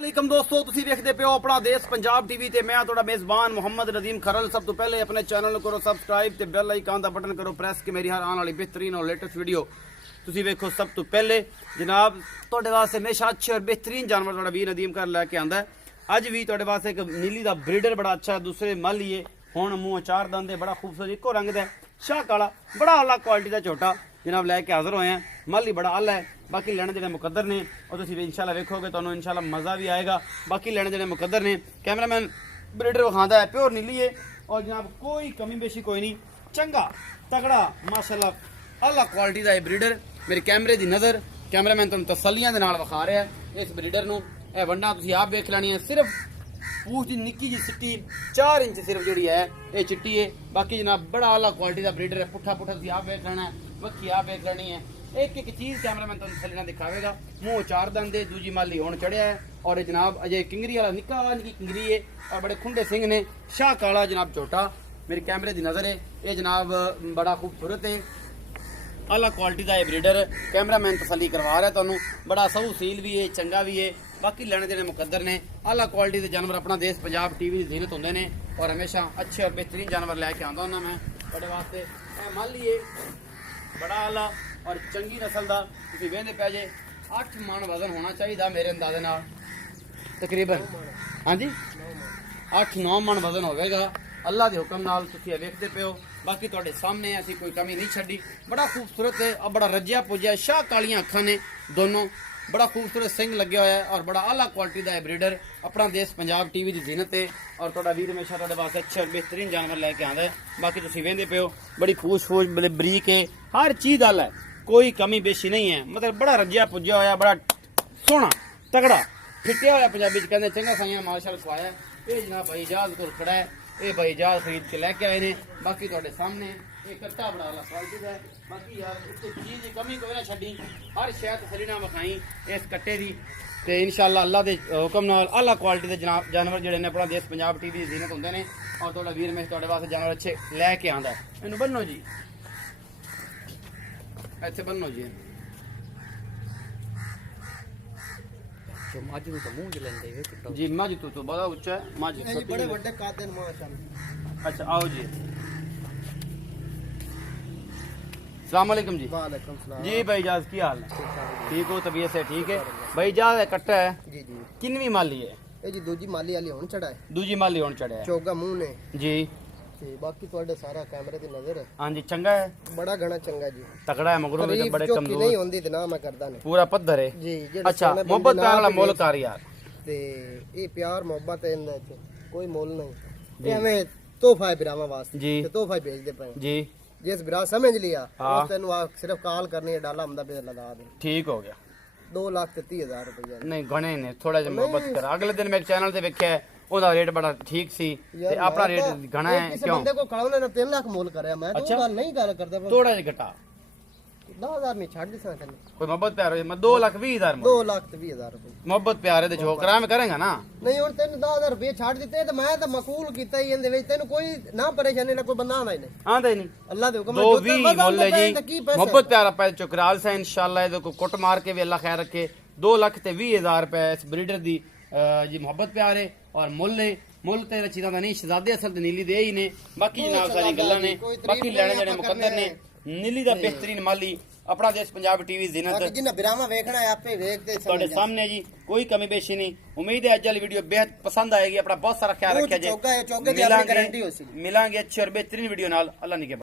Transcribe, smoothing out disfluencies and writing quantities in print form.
ਵਾਲੇਕਮ ਦੋਸਤੋ, ਤੁਸੀਂ ਵੇਖਦੇ ਪਿਓ ਆਪਣਾ ਦੇਸ਼ ਪੰਜਾਬ ਟੀਵੀ ਤੇ ਮੈਂ ਤੁਹਾਡਾ ਮੇਜ਼ਬਾਨ ਮੁਹੰਮਦ ਨਦੀਮ ਖਰਲ। ਸਭ ਤੋਂ ਪਹਿਲੇ ਆਪਣੇ ਚੈਨਲ ਨੂੰ ਕਰੋ ਸਬਸਕ੍ਰਾਈਬ ਤੇ ਬੈਲ ਆਈਕਨ ਦਾ ਬਟਨ ਕਰੋ ਪ੍ਰੈਸ ਕਿ ਮੇਰੀ ਹਰ ਆਉਣ ਵਾਲੀ ਬਿਹਤਰੀਨ ਔਰ ਲੇਟੈਸਟ ਵੀਡੀਓ ਤੁਸੀਂ ਵੇਖੋ ਸਭ ਤੋਂ ਪਹਿਲੇ। ਜਨਾਬ ਤੁਹਾਡੇ ਵਾਸਤੇ ਹਮੇਸ਼ਾ ਅੱਛੇ ਔਰ ਬਿਹਤਰੀਨ ਜਾਨਵਰ ਤੁਹਾਡਾ ਵੀਰ ਨਦੀਮ ਕਰ ਲੈ ਕੇ ਆਂਦਾ। ਅੱਜ ਵੀ ਤੁਹਾਡੇ ਵਾਸਤੇ ਇੱਕ ਨੀਲੀ ਦਾ ਬਰੀਡਰ ਬੜਾ ਅੱਛਾ ਦੂਸਰੇ ਮਾਲੀਏ ਹੁਣ ਮੂੰਹ ਚਾਰ ਦੰਦ ਬੜਾ ਖੂਬਸੂਰਤ ਇੱਕੋ ਰੰਗ ਦਾ ਸ਼ਾਹ ਕਾਲਾ बड़ा आला क्वालिटी का झोटा जनाब लैके हाजिर होए हैं। माली बड़ा आला है, बाकी लैने जेडे मुकद्दर ने और तुसीं इंशाल्लाह वेखोगे तो इंशाल्लाह मज़ा भी आएगा। बाकी लैने जेडे मुकद्दर ने कैमरामैन ब्रीडर विखांदा है प्योर नीली है और जनाब कोई कमी बेशी कोई नहीं, चंगा तगड़ा माशाल्लाह आला क्वालिटी का ब्रीडर। मेरे कैमरे की नज़र कैमरामैन तुहानूं तसल्लियां दे नाल विखा रहा है इस ब्रीडर नूं। यह वंडा तुसीं आप वेख लैणी है, सिर्फ पूछ की निक्की जी चिट्टी 4 इंच सिर्फ जी है ये चिट्टी है। बाकी जनाब बड़ा आला क्वालिटी का ब्रीडर है। पुट्ठा पुट्ठा तुसीं आप वेख लेना है, वक्की आप वेख लेनी है। एक एक चीज़ कैमरामैन तुहानूं थल्ले दिखावेगा। मुँह चार दंद है, दूजी माली हुण चढ़िया है और ये जनाब अजय किंगरी वाला निक्का निक्की किंगरी है और बड़े खुंडे सिंह ने शाह काला जनाब झोटा। मेरे कैमरे की नज़र है ये जनाब बड़ा खूबसूरत है आला क्वालिटी का ब्रीडर। कैमरामैन तसली करवा रहा है तुहानूं, बड़ा सहू सील भी है चंगा भी है। बाकी लैने देने मुकद्दर ने आला क्वालिटी के जानवर अपना देश पंजाब टीवी की जीनत होंगे ने और हमेशा अच्छे और बेहतरीन जानवर लैके आंदा हूं मैं बड़े वास्ते। माली है बड़ा आला और चंगी नस्ल का तुसीं वेंदे पै जे 8 मन वजन होना चाहिए मेरे अंदाजे नाल तकरीबन। हाँ जी 8-9 मन वजन होगा अल्लाह के हुक्म नाल तुसीं वेखदे पे हो। बाकी तुहाडे सामने असीं कोई कमी नहीं छड्डी। बड़ा खूबसूरत है और बड़ा रज्जिया पुज्जिया शाह कालियां अखां ने दोनों, बड़ा खूबसूरत सिंह लगे हुआ है और बड़ा आला क्वालिटी का ब्रीडर अपना देश पंजाब टीवी की जीनत है और तुहाडा वीर हमेशा तुहाडे वास्ते अच्छे और बेहतरीन जानवर लैके आंदा है। बाकी तुसीं वेंदे पे हो बड़ी पूछ फूछ बड़े बरीक है, हर चीज़ आला है, कोई कमी बेशी नहीं है। मतलब बड़ा रज्जिया पुज्जिया होया, बड़ा सोहना तगड़ा फिटिया होया, पंजाबी च कहंदे चंगा साइयां मार्शल खुआया। ये जनाब भाई जहाज कोल खड़ा है, ये भाई जहाज खरीद के लैके आए ने। बाकी तुहाडे सामने एक कट्टा बड़ा वाला क्वालिटी का है। बाकी यार इस चीज़ की कमी कोई ना छड्डी, हर शय तसली ना विखाई इस कट्टे की ते इंशाअल्लाह अल्लाह के हुक्म नाल आला क्वालिटी के जनाब जानवर जिहड़े ने अपना देश पंजाब टीवी की जीनत होंदे ने और तुहाडा वीर में तुहाडे वास्ते जानवर अच्छे लैके आंदा है। इनू बन्नो जी, इत्थे बन्नो जी। मझ तो मुंह च लेंदे जी मझ तो बड़ा उच्चा है मझ बड़े बड़े कादे ने माशाअल्लाह। अच्छा आओ जी, अस्सलाम वालेकुम जी। वालेकुम सलाम जी भाई जाज की हाल है? ठीक हो, तबीयत से ठीक है? भाई जाज कट्टा है जी जी किनवी माली है? ये जी दूजी माली वाली हुन चढ़ा है, दूजी माली होने चढ़िया है चोगा मुंह ने जी। ते बाकी ਤੁਹਾਡੇ ਸਾਰਾ ਕੈਮਰੇ ਦੀ ਨਜ਼ਰ ਹੈ। हाँ जी चंगा है, बड़ा घना चंगा जी, तगड़ा है मगरों में तो बड़े नहीं कमजोर ਹੁੰਦੀ ਤੇ ਨਾ ਮੈਂ ਕਰਦਾ ਨੇ पूरा पत्थर है जी। अच्छा मोहब्बत प्यार वाला मोल कार यार ਤੇ ਇਹ ਪਿਆਰ ਮੁਹੱਬਤ ਹੈ ਇਹਨਾਂ ਚ ਕੋਈ ਮੁੱਲ ਨਹੀਂ। ਐਵੇਂ ਤੋਹਫਾ ਹੈ ਬਿਰਾਵਾਂ ਵਾਸਤੇ जी ਤੇ ਤੋਹਫਾ ਹੀ ਭੇਜਦੇ ਪਏ। जी ਜਿਸ ਬਿਰਾ ਸਮਝ ਲਿਆ हाँ। ਉਸ ਤੈਨੂੰ ਸਿਰਫ ਕਾਲ ਕਰਨੀ ਹੈ, ਡਾਲਾ ਹੁੰਦਾ पे लगा दे। ठीक हो गया। 2,30,000 रुपया नहीं घने ने थोड़ा जिहा मोहब्बत कर। अगले दिन मैं एक चैनल ते वेख्या ਉਹਦਾ ਰੇਟ ਬੜਾ ਠੀਕ ਸੀ ਤੇ ਆਪਣਾ ਰੇਟ ਘਣਾ ਹੈ ਕਿਸੇ ਕਿਉਂ? ਬੰਦੇ ਕੋ ਖੜਾਉਣੇ ਨੇ 3 ਲੱਖ ਮੁੱਲ ਕਰਿਆ ਮੈਂ ਤਾਂ ਉਹ ਗੱਲ ਨਹੀਂ ਗੱਲ ਕਰਦਾ ਪਰ ਥੋੜਾ ਜਿਹਾ ਘਟਾ 10,000 ਨਹੀਂ ਛੱਡ ਦਿਸਾਂ ਤੈਨੂੰ। ਕੋਈ ਮੁਹੱਬਤ ਪਿਆਰ ਹੋਏ ਮੈਂ 2,20,000 2,20,000 रुपये ਮੁਹੱਬਤ ਪਿਆਰ ਦੇ ਛੋਕਰਾ ਮੈਂ ਕਰਾਂਗਾ ਨਾ। ਨਹੀਂ ਹੁਣ ਤੈਨੂੰ 10,000 ਰੁਪਏ ਛੱਡ ਦਿੱਤੇ ਤੇ ਮੈਂ ਤਾਂ ਮਕੂਲ ਕੀਤਾ ਹੀ ਇਹਦੇ ਵਿੱਚ, ਤੈਨੂੰ ਕੋਈ ਨਾ ਪਰੇਸ਼ਾਨੀ ਨਾ ਕੋਈ ਬੰਦਾ ਆਉਂਦਾ ਹੀ ਨਹੀਂ। ਆਂਦਾ ਹੀ ਨਹੀਂ ਅੱਲਾ ਦੇ ਹੁਕਮ 220 ਮੁੱਲ ਹੈ ਜੀ। ਮੁਹੱਬਤ ਪਿਆਰ ਆਪਾਂ ਚੁਕਰਾਲ ਸੇ इंशाल्लाह ਇਹਦੇ ਕੋ ਕੁੱਟ ਮਾਰ ਕੇ ਵੀ ਅੱਲਾ ਖੈਰ ਰੱਖੇ। 2,20,000 ਰੁਪਏ ਇਸ ਬਰੀਡਰ ਦੀ जी ਮੁਹੱਬਤ ਪਿਆਰ ਹੈ ਔਰ ਮੁੱਲ ਹੈ। ਮੁੱਲ ਤੇ ਰਚੀਦਾ ਦਾ ਨਹੀਂ, ਸ਼ਹਜ਼ਾਦੇ ਅਸਲ ਤੇ ਨੀਲੀ ਦੇ ਹੀ ਨੇ। ਬਾਕੀ ਜਨਾਬ ਸਾਰੀ ਗੱਲਾਂ ਨੇ, ਬਾਕੀ ਲੈਣੇ ਜਿਹੜੇ ਮੁਕੱਦਰ ਨੇ ਨੀਲੀ ਦਾ ਬਿਹਤਰੀਨ ਮਾਲੀ अपना देश पंजाब टीवी जीनत जिन्हें बिरामा देखना है आपे देखते ਤੁਹਾਡੇ ਸਾਹਮਣੇ ਜੀ कोई कमी बेशी नहीं। उम्मीद है अज वाली वीडियो बेहद पसंद आएगी। अपना बहुत सारा ख्याल रखा चौगा है, चौगे दी अपनी गारंटी हो सी। मिलांगे अच्छी और बेहतरीन वीडियो नाल। अल्लाह निके।